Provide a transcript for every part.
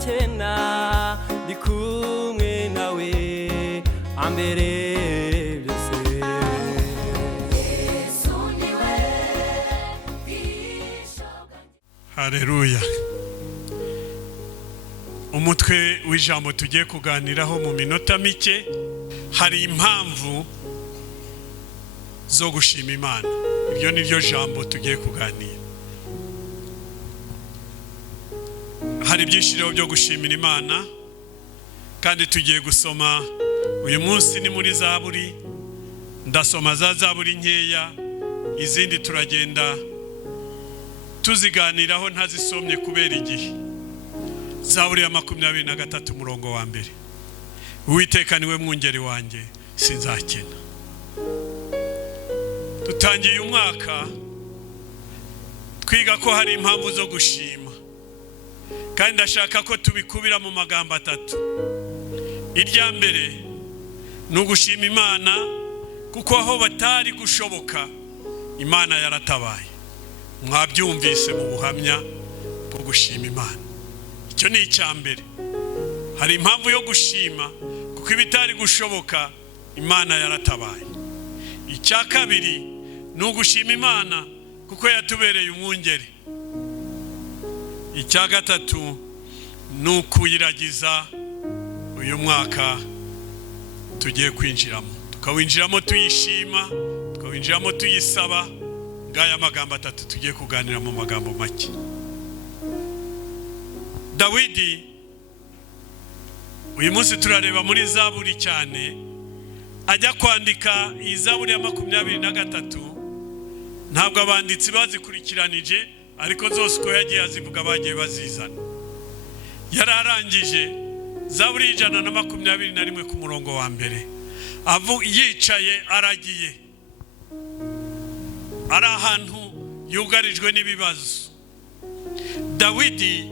sinzakena ndi kumwe nawe ambere byose. Yesu niwe bwishoboka. Haleluya. Umutwe w'ijambo tugiye kuganiraho mu minota mike, hari impamvu zo gushima Imana. Ibyo niryo jambo tugiye kuganira. Hari ibyishimo byo gushimira Imana, kandi tugiye gusoma uyu munsi ni muri Zaburi. Ndasoma za Zaburi nkeya, izindi turagenda tuziganiraho ntazisomye kubera igihe. Zaburi ya 23 umurongo wa mbere. Uwiteka niwe mwungeri wanjye, sinzakena. Dutangiye umwaka twiga ko hari impamvu zo gushima, kandi ndashaka ko tubikubira mu magambo atatu. Irya mbere ni ugushima Imana, kuko aho batari gushoboka Imana yaratabaye. Mwabyumvise mu buhamya bwo gushima Imana. Icyo ni icya mbere. Hari impamvu yo gushima, kuko ibitari gushoboka Imana yaratabaye. Icya kabiri ni ugushima Imana, kuko yatubereye umwungeri. Icya gatatu ni ukuyiragiza uyu mwaka tugiye kwinjiramo. Tukawinjiramo tuyishima, tukawinjiramo tuyisaba. Ngaya magambo atatu tugiye kuganira mu magambo make. Dawidi, uyu munsi turareba muri Zaburi cyane, ajya kwandika iyi Zaburi ya 23. Ntabwo abanditsi bazikurikiranije, ariko zose uko yagiye azivuga bagiye bazizana. Yararangije Zaburi 121 ku murongo wa mbere, yicaye aragiye, ari ahantu yugarijwe n'ibibazo. Dawidi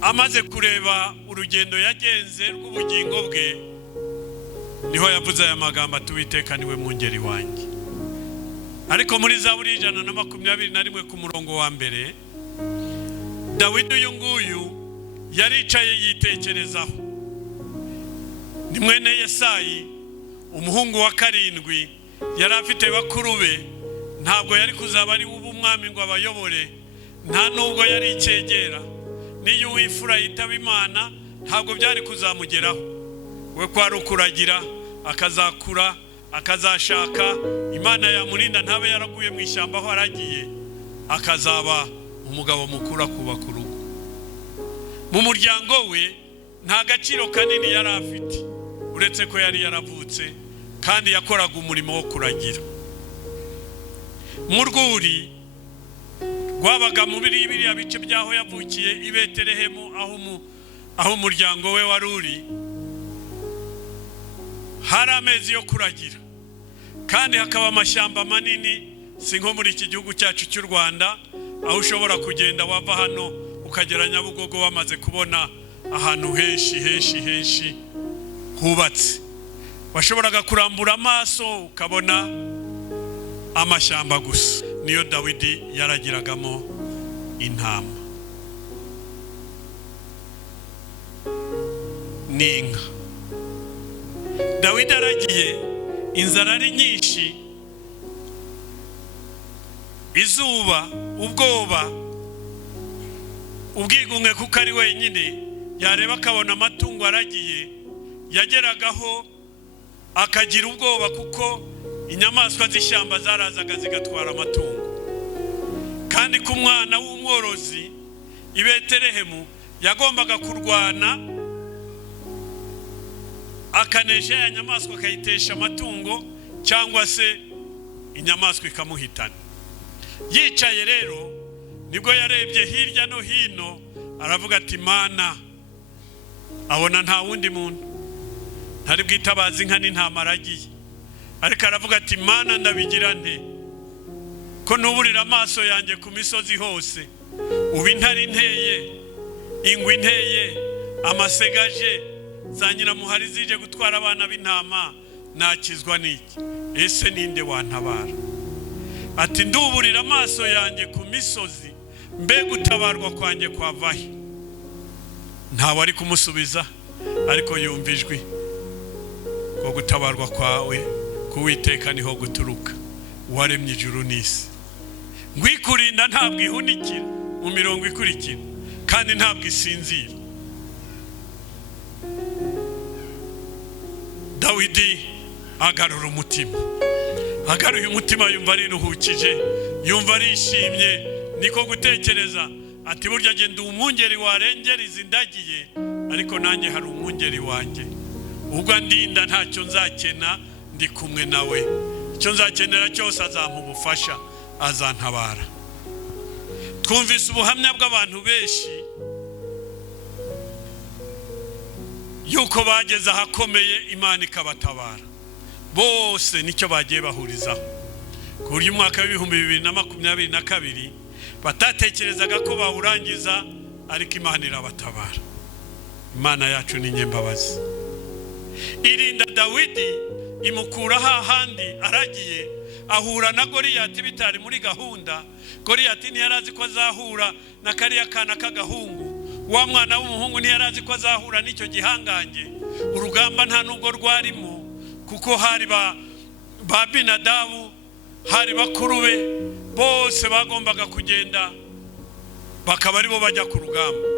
amaze kureba urugendo yagenze rw'ubugingo bwe, niho yavuze aya magambo ati Uwiteka niwe mwungeri wanjye. Ariko muri Zaburi 121 ku murongo wa mbere, Dawidi uyu nguyu yaricaye yitekerezaho. Ni mwene Yesayi, umuhungu wa 7, yari afite bakuru be. Ntabwo yari kuzaba ari umwami ngo abayobore, nta nubwo yari icyegera. Niyo wifura yitaba Imana, ntabwo byari kuzamugeraho. We kwari ukuragira, akazakura, akazashaka, Imana yamurinda ntabe yaraguye mu ishyamba aho aragiye, akazaba umugabo mukuru akubaka urugo. Mu muryango we nta gaciro kanini yari afite, uretse ko yari yaravutse kandi yakoraga umurimo wo kuragira. Mu rwuri rwabaga mu biriya bice byaho yavukiye i Betelehemu, aho umuryango we wari uri, hari amezi yo kuragira, kandi hakaba amashyamba manini. Si nko muri iki gihugu cyacu cy'u Rwanda, aho ushobora kugenda wava hano ukagera Nyabugogo wamaze kubona ahantu henshi hubatse. Washoboraga kurambura amaso ukabona amashyamba gusa. Niyo Dawidi yaragiragamo intama n'inka. Dawidi aragiye, inzara ari nyinshi, izuba, ubwoba, ubwigunge kuko ari wenyine. Yareba akabona amatungo aragiye, yageragaho akagira ubwoba kuko inyamaswa z'ishyamba zarazaga zigatwara amatungo. Kandi ku mwana w'umworozi i Betelehemu yagombaga kurwana, akanesha ya nyamaswa akayitesha amatungo, cyangwa se inyamaswa ikamuhitana. Yicaye rero nibwo yarebye hirya no hino, aravuga ati Imana. Abona nta wundi muntu ntari bwitabaza inka n'intama aragiye, ariko aravuga ati Imana, ndabigira nte ko nuburira amaso yanjye ku misozi hose, ubu intare inteye, ingwe inteye, amasegaje, za nyiramuhari zije gutwara abana b'intama, nakizwa n'iki? Ese ninde wantabara? Ati nduburira amaso yanjye ku misozi, mbe gutabarwa kwanjye kwavahe? ntawe ari kumusubiza, ariko yumva ijwi ko gutabarwa kwawe kuwiteka niho guturuka, waremye ijuru n'isi. Ngwikurinda ntabwo ihunikira mu mirongo ikurikira, kandi ntabwo isinzira. Dawidi agarura umutima, agaruye umutima, yumva ariruhukije, yumva arishimye. Niko gutekereza ati burya agenda umwungeri warengera izi ndagiye, ariko nanjye hari umwungeri wanjye, ubwo ndinda ntacyo nzakena ndi kumwe nawe. Icyo nzakenera cyose azampa ubufasha, azantabara. Twumvise ubuhamya bw'abantu benshi yuko bageze ahakomeye Imana ikabatabara. Bose nicyo bagiye bahurizaho, ku buryo umwaka w'2022 batatekerezaga ko bawurangiza, ariko Imana irabatabara. Imana yacu ni nyembabazi. Irinda Dawidi imukura hahandi aragiye, ahura na Goliyati bitari muri gahunda. Goliyati ntiyarazi ko azahura na kariya kana k'agahungu, wa mwana w'umuhungu ntiyarazi ko azahura n'icyo gihangange. Urugamba nta nubwo rwarimo, kuko hari ba Abinadabu, hari bakuru be, bose bagombaga kugenda bakaba aribo bajya ku rugamba.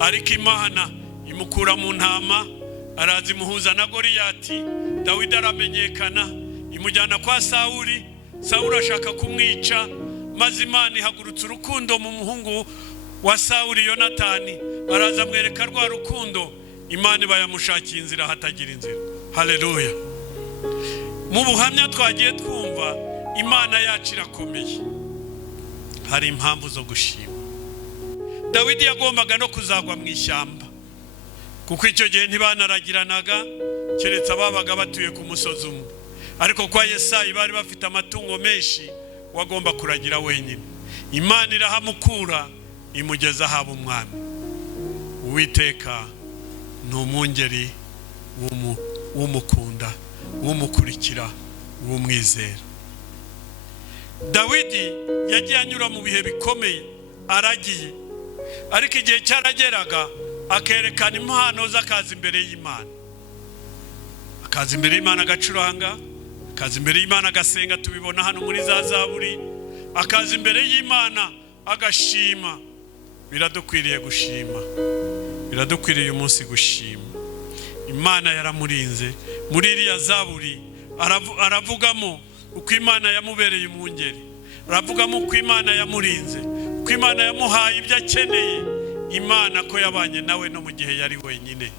Ariko Imana imukura mu ntama, arazi muhuza na Goliyati. Dawidi aramenyekana, imujyana kwa Sawuli. Sawuli ashaka kumwica, maze Imana ihagurutsa urukundo mu muhungu wa Sawuli, Yonatani. Araza amwereka rwa rukundo, Imana bayamushakiye inzira hatagira inzira. Haleluya. Mu buhamya twagiye twumva, Imana yacu irakomeye. Hari impamvu zo gushima. Dawidi yagombaga no kuzagwa mu ishyamba, kuko icyo gihe ntibanaragiranaga keretse ababaga batuye ku musozi umwe. Ariko kwa Yesayi bari bafite amatungo menshi, wagomba kuragira wenyine. Imana irahamukura imugeza haba umwami. Uwiteka ni umwungeri w'umukunda, w'umukurikira, w'umwizera. Dawidi yagiye anyura mu bihe bikomeye, aragiye, ariko igihe cyarageraga akerekana impano z'akazi imbere y'Imana. Akazi imbere y'Imana agacuranga, akazi imbere y'Imana agasenga, tubibona hano muri za Zaburi. Akazi imbere y'Imana agashima. Biradukwiriye gushima, biradukwiriye umunsi gushima. Imana yaramurinze. Muri iriya Zaburi aravugamo uko Imana yamubereye umwungeri, aravugamo uko Imana yamurinze, uko Imana yamuhaye ibyo akeneye. Imana ko yabanye nawe no mu gihe yari wenyine,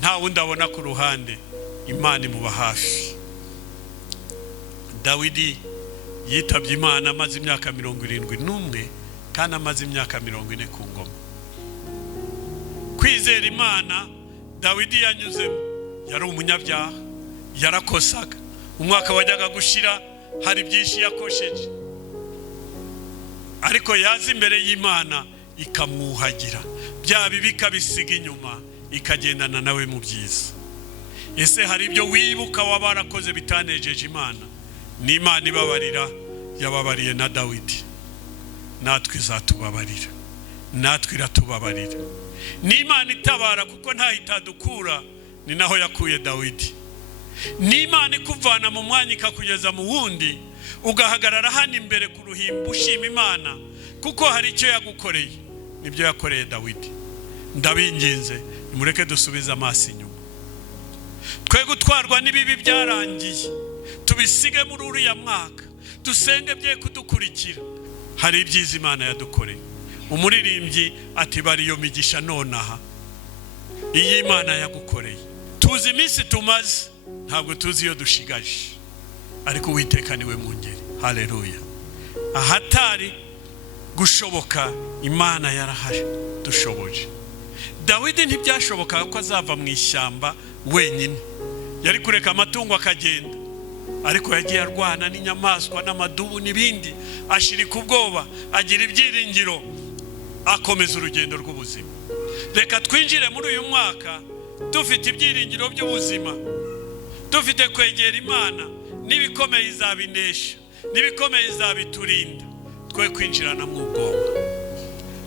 nta wundi abona ku ruhande. Imana imuba hafi. Dawidi yitabye Imana amaze imyaka 71, kandi amaze imyaka 40 ku ngoma. Kwizera Imana Dawidi yanyuzemo, yari umunyabyaha, yarakosaga. Umwaka wajyaga gushira, hari byinshi yakosheje, ariko yaza imbere y'Imana ikamwuhagira, bya bibi bikabisiga inyuma, ikagendana nawe mu byiza. Ese hari ibyo wibuka wabarakoze bitanejeje Imana? Ni Imana ibabarira, yababariye na Dawidi, natwe izatubabarira, natwe iratubabarira. Ni Imana itabara, kuko nta itadukura, ni naho yakuye Dawidi. Ni Imana ikuvana mu mwanya ikakugeza mu wundi, ugahagarara hano imbere ku ruhimbi ushima Imana, kuko hari icyo yagukoreye. Nibyo yakoreye Dawidi. Ndabinginze nimureke dusubize amaso inyuma, twe gutwarwa n'ibibi byarangiye, tubisige muri uriya mwaka, dusenge bye kudukurikira. Hari ibyiza Imana yadukoreye. Umuririmbyi ati bariyo migisha nonaha iyi Imana yagukoreye. Tuzi iminsi tumaze, ntabwo tuzi iyo dushigaje, ariko Uwiteka niwe mwungeri. Haleluya. Ahatari gushoboka Imana yarahari dushoboje. Dawidi ntibyashoboka ko azava mu ishyamba wenyine, yari kureka amatungo akagenda, ariko yagiye arwana n'inyamaswa n'amadubu n'ibindi, ashirika ubwoba, agira ibyiringiro, akomeza urugendo rw'ubuzima. Reka twinjire muri uyu mwaka dufite ibyiringiro by'ubuzima, dufite kwegera Imana. Nibikomeye izabinesha, nibikomeye izabiturinda, twe kwinjirana mu ubwoba.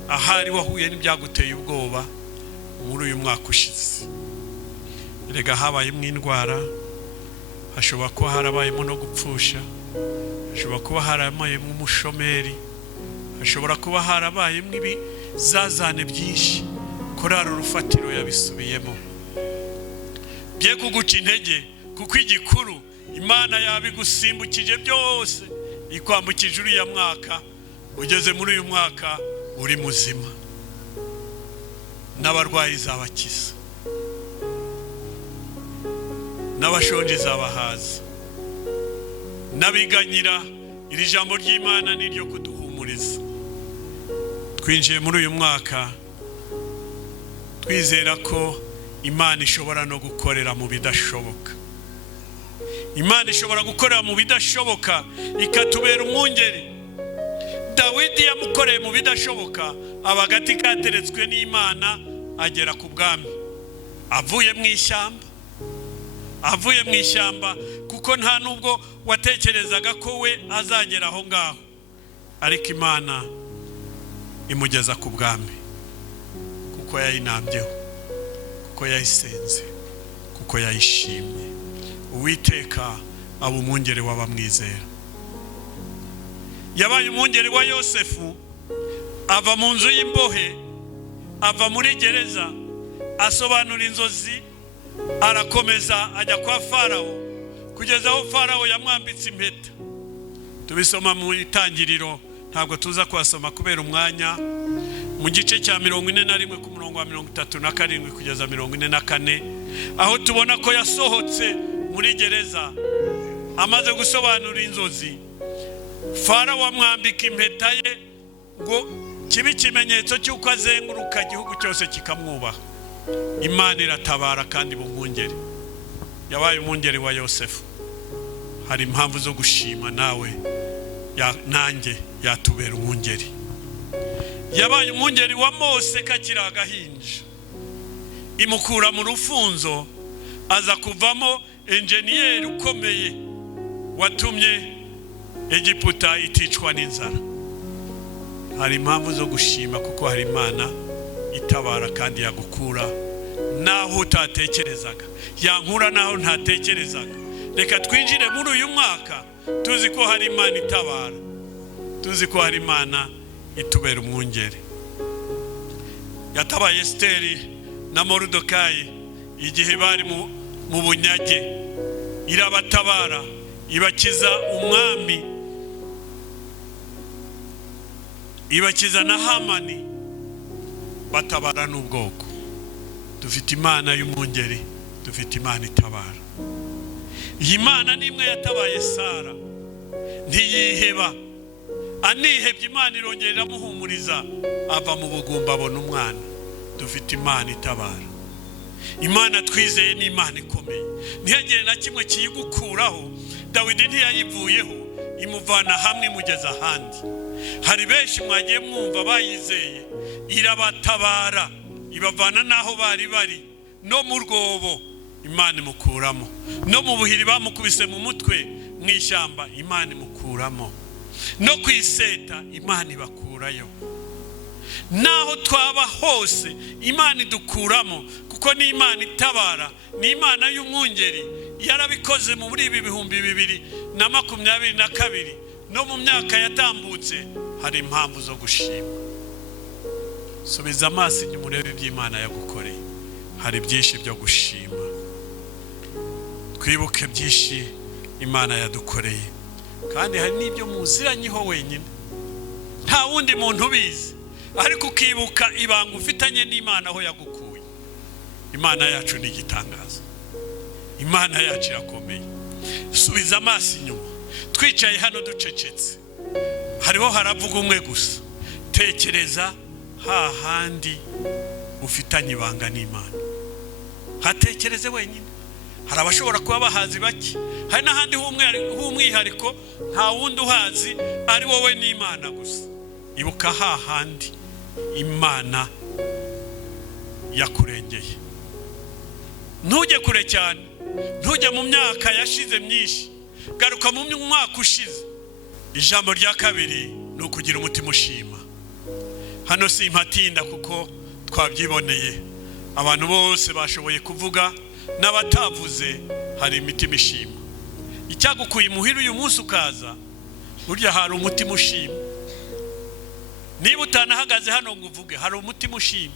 Ahari wahuye n'ibyaguteye ubwoba, muri uyu mwaka ushize. Erega habayemo indwara, hashobora kuba harabayemo no gupfusha, hashobora kuba harabayemo umushomeri, hashobora kuba harabayemo ibizazane byinshi. Korari Urufatiro yabisubiyemo. Bye kuguca intege, kuko igikuru Imana yabigusimbukije byose, ikwambukije uriya mwaka, ugeze muri uyu mwaka uri muzima. N'abarwayi izabakiza, n'abashonje izabahaza, n'abiganyira iri jambo ry'Imana n'iryo kuduhumuriza. Twinjiye muri uyu mwaka twizera ko Imana ishobora no gukorera mu bidashoboka. Imana ishobora gukorera mu bidashoboka ikatubera umwungeri. Dawidi yamukoreye mu bidashoboka, abagati kateretswe n'Imana agera ku bwami. Avuye mu ishyamba, kuko nta nubwo watekerezaga ko we azagera aho ngaho, ariko Imana imugeza ku bwami, kuko yayinambyeho, kuko yayisenze, kuko yayishimye. Uwiteka aba umwungeri w'abamwizera. Yabaye umwungeri wa Yosefu, ava mu nzu y'imbohe, ava muri gereza, asobanura inzozi, arakomeza ajya kwa Farawo, kugeza aho Farawo yamwambitse impeta. Tubisoma mu Itangiriro, ntabwo tuza kuhasoma kubera umwanya. Mu gice cya 41 ku murongo wa 37 kugeza 44, aho tubona ko yasohotse muri gereza amaze gusobanura inzozi. Farawo amwambika impeta ye ngo kibe ikimenyetso cy'uko azenguruka igihugu cyose kikamwubaha. Imana iratabara kandi bumwungeri. Yabaye umwungeri wa Yosefu. Hari impamvu zo gushima nawe nanjye yatubera umwungeri. Yabaye umwungeri wa Mose kakiri agahinja, imukura mu rufunzo, aza kuvamo enjeniyeri ukomeye watumye Egiputa iticwa n'inzara. Hari impamvu zo gushima, kuko hari Imana itabara kandi yagukura naho utatekerezaga, yankura naho ntatekerezaga. Reka twinjire muri uyu mwaka tuzi ko hari Imana itabara, tuzi ko hari Imana itubera umwungeri. Yatabaye Esteri na Morudokayi igihe bari mu bunyage, irabatabara, ibakiza umwami, ibakiza na Hamani, batabara n'ubwoko. Dufite Imana y'umwungeri, dufite Imana itabara. Iyi Mana nimwe yatabaye Sara, ntiyiheba, anihebye Imana irongera iramuhumuriza, ava mu bugumba abona umwana. Dufite Imana itabara. Imana twizeye ni Imana ikomeye, ntihagire na kimwe kiyigukuraho. Dawidi ntiyayivuyeho, imuvana hamwe imugeza ahandi. Hari benshi mwagiye mwumva bayizeye, irabatabara, ibavana naho bari bari, no mu rwobo Imana imukuramo, no mu buhiri bamukubise mu mutwe mu ishyamba Imana imukuramo, no kwiseta Imana ibakurayo. Naho twaba hose Imana idukuramo, kuko ni Imana itabara, ni Imana y'umwungeri. Yarabikoze muri ibi 2022 no mu myaka yatambutse. Hari impamvu zo gushima. Subiza amaso inyuma urebe iby'Imana yagukoreye. Hari byinshi byo gushima. Twibuke byinshi Imana yadukoreye, kandi hari n'ibyo muziranyeho wenyine, nta wundi muntu ubizi, ariko ukibuka ibanga ufitanye n'Imana aho yagukuye. Imana yacu ni igitangaza, Imana yacu irakomeye. Subiza amaso inyuma, twicaye hano ducecetse, hariho haravuga umwe gusa. Tekereza hahandi ufitanye ibanga n'Imana, hatekereze wenyine. Hari abashobora kuba bahazi bake, hari n'ahandi h'umwihariko nta wundi uhazi, ari wowe n'Imana gusa. Ibuka hahandi Imana yakurengeye. Ntujye kure cyane, ntujye mu myaka yashize myinshi, garuka mu mwaka ushize. Ijambo rya kabiri ni ukugira umutima ushima. Hano si impatinda kuko twabyiboneye, abantu bose bashoboye kuvuga n'abatavuze hari imitima ishima. Icyagukuye imuhira uyu munsi ukaza burya hari umutima ushima. Niba utanahagaze hano ngo uvuge hari umutima ushima.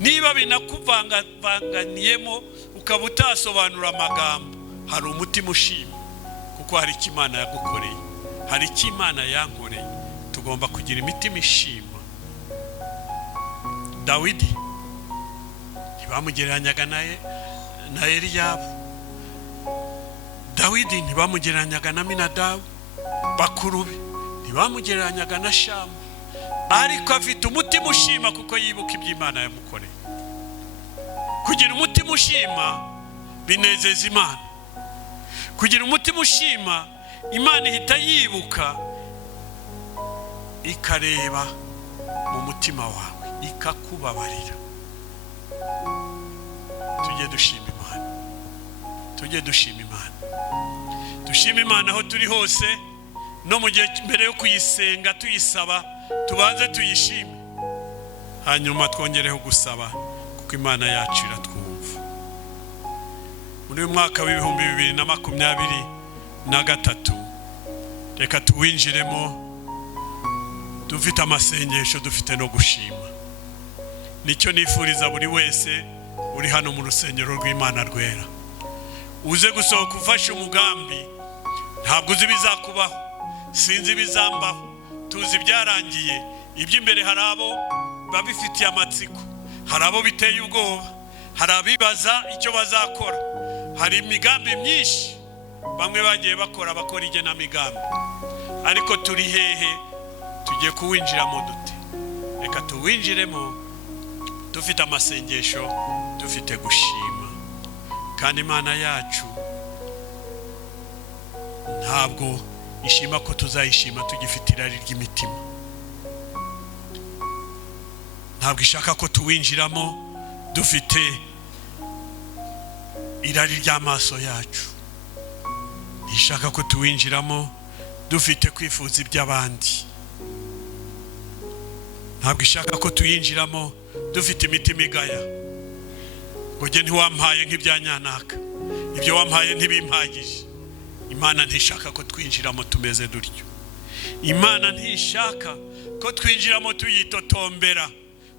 Niba binakuvanganiyemo ukaba utasobanura amagambo hari umutima ushima, kuko hari icyo Imana yagukoreye, hari icyo Imana yankoreye. Tugomba kugira imitima ishima. Dawidi ntibamugereranyaga na Eliyabu. Dawidi ntibamugereranyaga na Minadabu. Bakuru be ntibamugereranyaga na Shamu, ariko afite umutima ushima kuko yibuka ibyo Imana yamukoreye. Kugira umutima ushima binezeza Imana. Kugira umutima ushima Imana ihita yibuka ikareba mu mutima wawe ikakubabarira. Tujye dushima Imana, tujye dushima Imana, dushima Imana aho turi hose. No mu gihe mbere yo kuyisenga tuyisaba tubanze tuyishime, hanyuma twongereho gusaba kuko Imana yacu iratwumva. Muri uyu mwaka w'ibihumbi 2023 reka tuwinjiremo dufite amasengesho, dufite no gushima. Nicyo nifuriza buri wese uri hano mu rusengero rw'Imana rwera. Uze gusohoka ufashe umugambi, ntabwo uzi bizakubaho, sinzi bizambaho, tuzi byarangiye. Iby'imbere hari abo babifitiye amatsiko, hari abo biteye ubwoba, hari abibaza icyo bazakora. Hari imigambi myinshi bamwe bagiye bakora igenamigambi, ariko turi hehe? Tugiye kuwinjiramo dute? Reka tuwinjiremo dufite amasengesho, dufite gushima. Kandi Imana yacu ntabwo ishima ko tuzayishima tugifite irari ry'imitima. Ntabwo ishaka ko tuwinjiramo dufite irari ry'amaso yacu. Ishaka ko tuwinjiramo dufite kwifuza iby'abandi. Ntabwo ishaka ko tuyinjiramo dufite imitima igaya, ngo nge ntiwampaye nk'ibyanyanaka, ibyo wampaye ntibimpagije. Imana ntishaka ko twinjiramo tumeze dutyo. Imana ntishaka ko twinjiramo tuyitotombera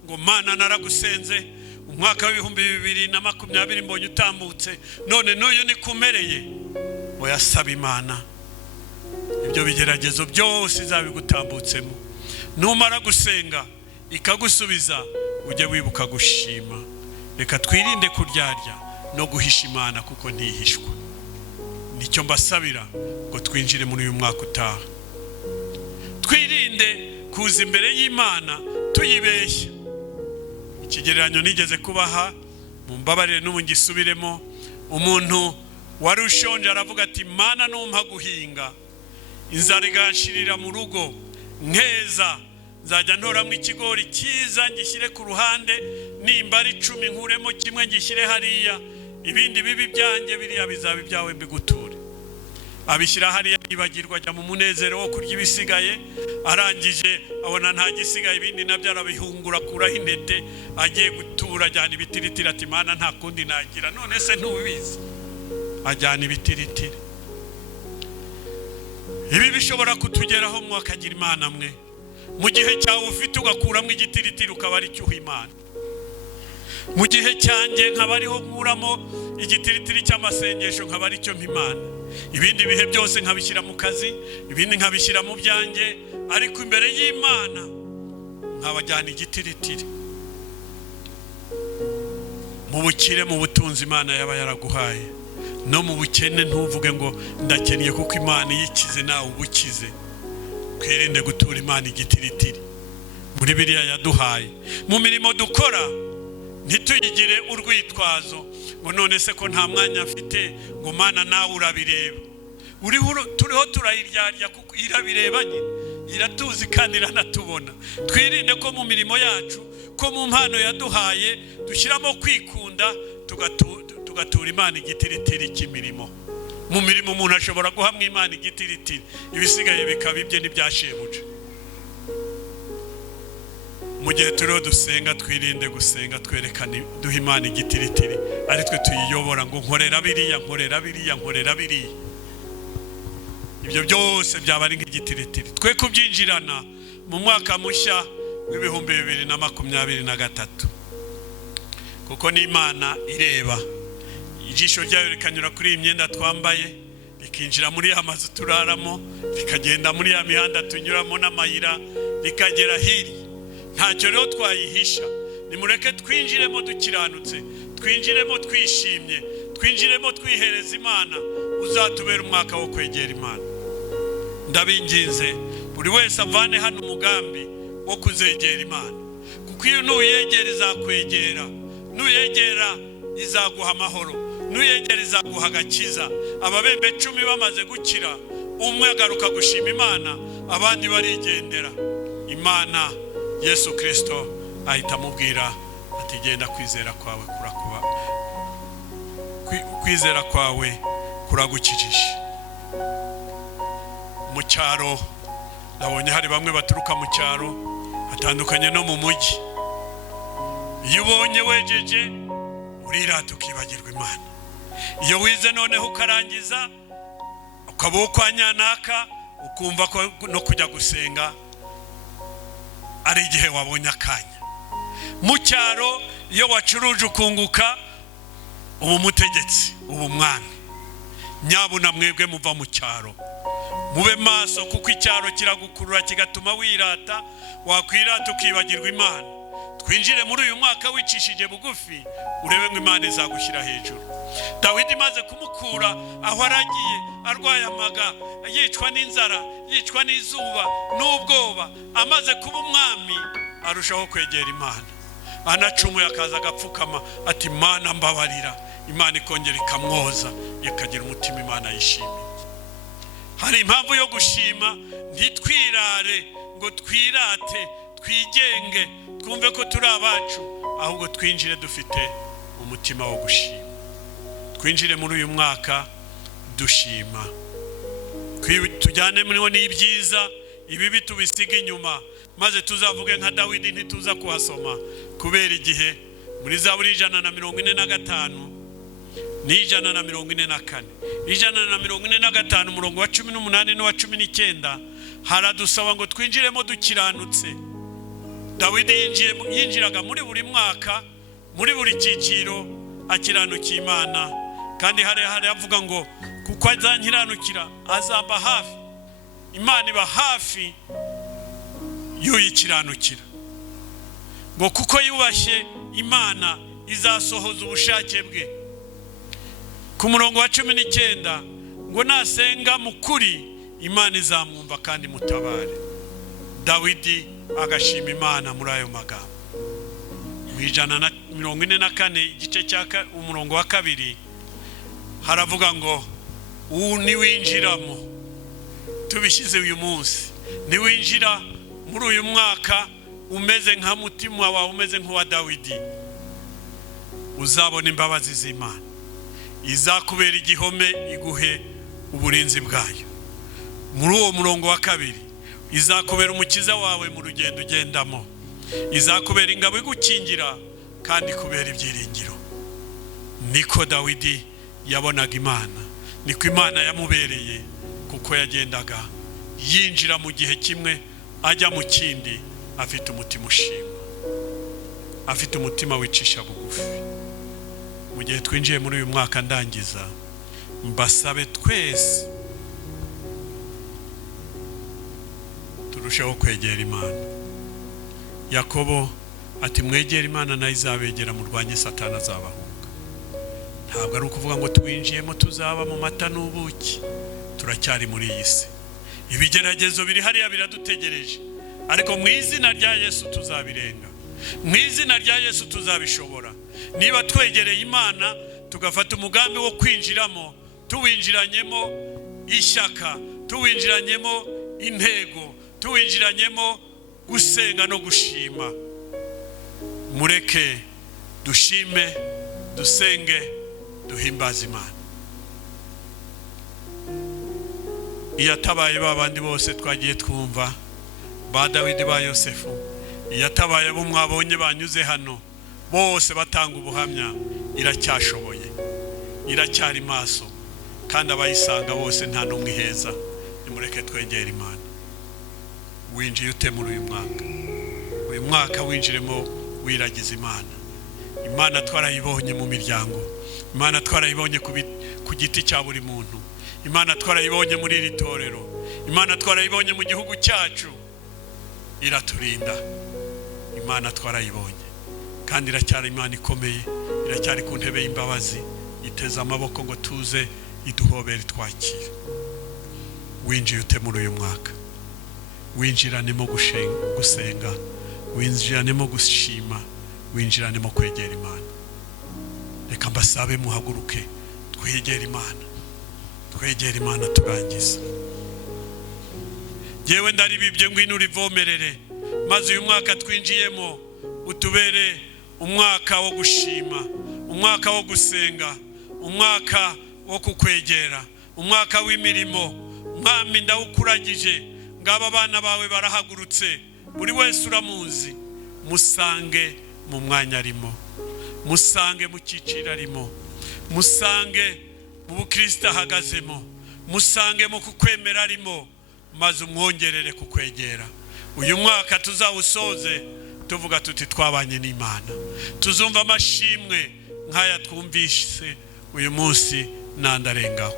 ngo Mana naragusenze umwaka w'ibihumbi 2020 mbonye utambutse, none n'uyu nikumereye. Oyasaba Imana ibyo bigeragezo byose izabigutambutsemo. Numara gusenga ikagusubiza, ujye wibuka gushima. Reka twirinde kuryarya no guhisha Imana kuko ntihishwa. Nicyo mbasabira ngo twinjire muri uyu mwaka utaha. Twirinde kuza imbere y'Imana tuyibeshya. Ikigereranyo nigeze kubaha, mumbabarire n'umungisubiremo. Umuntu wari ushonje aravuga ati Mana numpa guhinga, inzara igashirira mu rugo, nkeza nzajya ntoramwe ikigori cyiza ngishyire ku ruhande, nimba ari 10 nkuremo kimwe ngishyire hariya, ibindi bibi byanjye biriya bizaba ibyawe mbiguture. Abishyira hariya ibagirwa ajya mu munezero wo kurya ibisigaye. Arangije abona nta gisigaye, ibindi nabyo arabihungura kuraho intete, agiye gutura ajyana ibitiritiri. Ati Mana nta kundi nagira. None se ntubizi? Ajyana ibitiritiri. Ibi bishobora kutugeraho mwakagira Imana mwe. Mu gihe cyawe ufite ugakuramo igitiritiri ukaba ari cyo Imana. Mu gihe cyanjye nkaba ariho nkuramo igitiritiri cy'amasengesho nkaba ari cyo Imana. Ibindi bihe byose nkabishyira mu kazi, ibindi nkabishyira mu byanjye, ariko imbere y'Imana nkabajyana igitiritiri. Mu bukire, mu butunzi Imana yaba yaraguhaye, no mu bukene ntuvuge ngo ndakeniye kuko Imana yikize nawe ubukize. Twirinde gutura Imana igitiritiri muri biriya yaduhaye. Mu mirimo dukora ntituyigire urwitwazo ngo none se ko nta mwanya afite, ngo Mana nawe urabireba. Turiho turayiryarya kuko irabireba nyine, iratuzi kandi iranatubona. Twirinde ko mu mirimo yacu, ko mu mpano yaduhaye dushyiramo kwikunda, tugatura Imana igitiritiri cy'imirimo. Mu mirimo umuntu ashobora guhamwa Imana igitiritiri, ibisigaye bikaba ibye n'ibyashebuje. mu gihe turiho dusenga twirinde gusenga twerekane duha Imana igitiritiri ari twe tuyiyobora ngo nkorera biriya nkorera biriya nkorera biriya. Ibyo byose byaba ari nk'igitiritiri. Twe kubyinjirana mu mwaka mushya w'ibihumbi 2023 kuko ni Imana ireba. Ijisho ryayo rikanyura kuri iyi myenda twambaye, rikinjira muri ya mazu turaramo, rikagenda muri ya mihanda tunyuramo n'amayira, rikagera hiri. Ntacyo rero twayihisha. Nimureke twinjiremo dukiranutse, twinjiremo twishimye, twinjiremo twihereza Imana. Uzatubera umwaka wo kwegera Imana. Ndabinginze buri wese avane hano umugambi wo kuzegera Imana, kuko iyo nuyegera izakwegera, nuyegera izaguha amahoro, nuyegera izaguha agakiza. Ababembe 10 bamaze gukira, umwe agaruka gushima Imana, abandi barigendera. Imana Yesu Christo ahita amubwira ati genda kwizera kwawe kurakuba, kwizera kwawe kuragukijije. Mu cyaro nabonye hari bamwe baturuka mu cyaro atandukanye no mu mujyi. Iyo ubonye wejeje urirata ukibagirwa Imana. Iyo wize noneho ukarangiza ukaba kwa nyanaka ukumva ko no kujya gusenga ari igihe wabonye akanya. Mu cyaro iyo wacuruje ukunguka ubu mutegetsi ubu mwami. Nyabuna mwebwe muva mu cyaro mube maso, kuko icyaro kiragukurura kigatuma wirata, wakwirata ukibagirwa Imana. Twinjire muri uyu mwaka wicishije bugufi, urebe ngo Imana izagushyira hejuru. Dawidi maze kumukura aho aragiye arwaye amaga, yicwa n'inzara, yicwa n'izuba n'ubwoba, amaze kuba umwami arushaho kwegera Imana. Anacumuye akaza agapfukama ati Imana mbabarira. Imana ikongera ikamwoza, ikagira umutima Imana yishimiye. Hari impamvu yo gushima. Ntitwirare ngo twirate twigenge twumve ko turi abacu, ahubwo twinjire dufite umutima wo gushima. Twinjire muri uyu mwaka dushima, tujyane muri n'ibyiza, ibibi tubisiga inyuma, maze tuzavuge nka Dawidi ntituza kuhasoma kubera igihe. Muri Zaburi 145 n'144, 145 umurongo wa 18 n'uwa 19 haradusaba ngo twinjiremo dukiranutse. Dawidi yinjiraga muri buri mwaka, muri buri cyiciro akiranukiye Imana, kandi hari avuga ngo kuko azankiranukira azamba hafi. Imana iba hafi yuyikiranukira, ngo kuko yubashye Imana izasohoza ubushake bwe. Ku murongo wa 19 ngo nasenga mukuri Imana izamwumva kandi mutabare. Dawidi agashima Imana muri ayo magambo. Mu 144 igice cya umurongo wa 2 haravuga ngo niwinjiramo, tubishyize uyu munsi, niwinjira muri uyu mwaka umeze nka mutima wawe umeze nk'uwa Dawidi, uzabona imbabazi z'Imana. Izakubera igihome iguhe uburinzi bwayo. Muri uwo murongo wa 2 izakubera umukiza wawe mu rugendo ugendamo, izakubera ingabo igukingira kandi kubera ibyiringiro. Niko Dawidi yabonaga Imana, niko Imana yamubereye, kuko yagendaga yinjira mu gihe kimwe ajya mu kindi afite umutima ushima, afite umutima wicisha bugufi. Mu gihe twinjiye muri uyu mwaka ndangiza, mbasabe twese turushaho kwegera Imana. Yakobo ati mwegera Imana nayo izabegera, murwanye Satani azabahunga. Ntabwo ari ukuvuga ngo twinjiyemo tuzaba mu mata n'ubuki, turacyari muri iyi si. Ibigeragezo biri hariya biradutegereje, ariko mu izina rya Yesu tuzabirenga, mu izina rya Yesu tuzabishobora. Niba twegereye Imana tugafata umugambi wo kwinjiramo, tuwinjiranyemo ishyaka, tuwinjiranyemo intego, tuwinjiranyemo gusenga no gushima. Mureke dushime, dusenge, duhimbaze Imana. Iyo atabaye babandi bose twagiye twumva, ba Dawidi ba Yosefu, yatabaye abo mwabonye banyuze hano bose batanga ubuhamya, iracyashoboye, iracyari maso, kandi abayisanga bose nta n'umwe iheza. Nimureke twegera Imana. Winjiye ute muri uyu mwaka winjiremo wiragiza Imana. Imana twarayibonye mu miryango, Imana twarayibonye ku giti cya buri muntu, Imana twarayibonye muri iri torero, Imana twarayibonye mu gihugu cyacu, iraturinda. Imana twarayibonye, kandi iracyari Imana ikomeye, iracyari ku ntebe y'imbabazi, iteze amaboko ngo tuze iduhobere twakire. Winjiye ute muri uyu mwaka? Winjiranemo gusenga, winjiranemo gushima, winjiranemo kwegera Imana. Reka mbasabe muhaguruke twegera Imana, twegera Imana turangiza. Yewe ndaribibye ngwino urivomerere, maze uyu mwaka twinjiyemo utubere umwaka wo gushima, umwaka wo gusenga, umwaka wo kukwegera, umwaka w'imirimo. Mwami ndawukuragije, ngaba bana bawe barahagurutse, buri wese uramuzi, musange mu mwanya arimo, musange mu cyiciro arimo, musange mu bukristo ahagazemo, musange mu kukwemera arimo, maze umwongerere kukwegera. Uyu mwaka tuzawusoze tuvuga tuti twabanye n'Imana, tuzumva amashimwe nk'aya twumvise uyu munsi nandarengaho.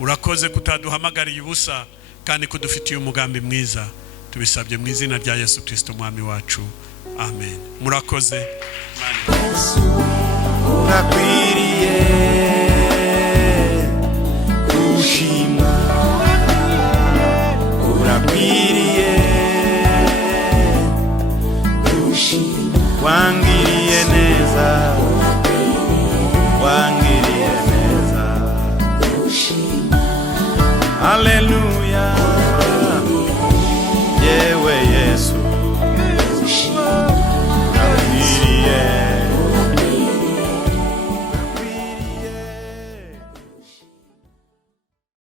Urakoze kutaduhamagariye ubusa, kandi kudufitiye umugambi mwiza. Tubisabye mu izina rya Yesu Christo mwami wacu, amen. Murakoze. urakwiriye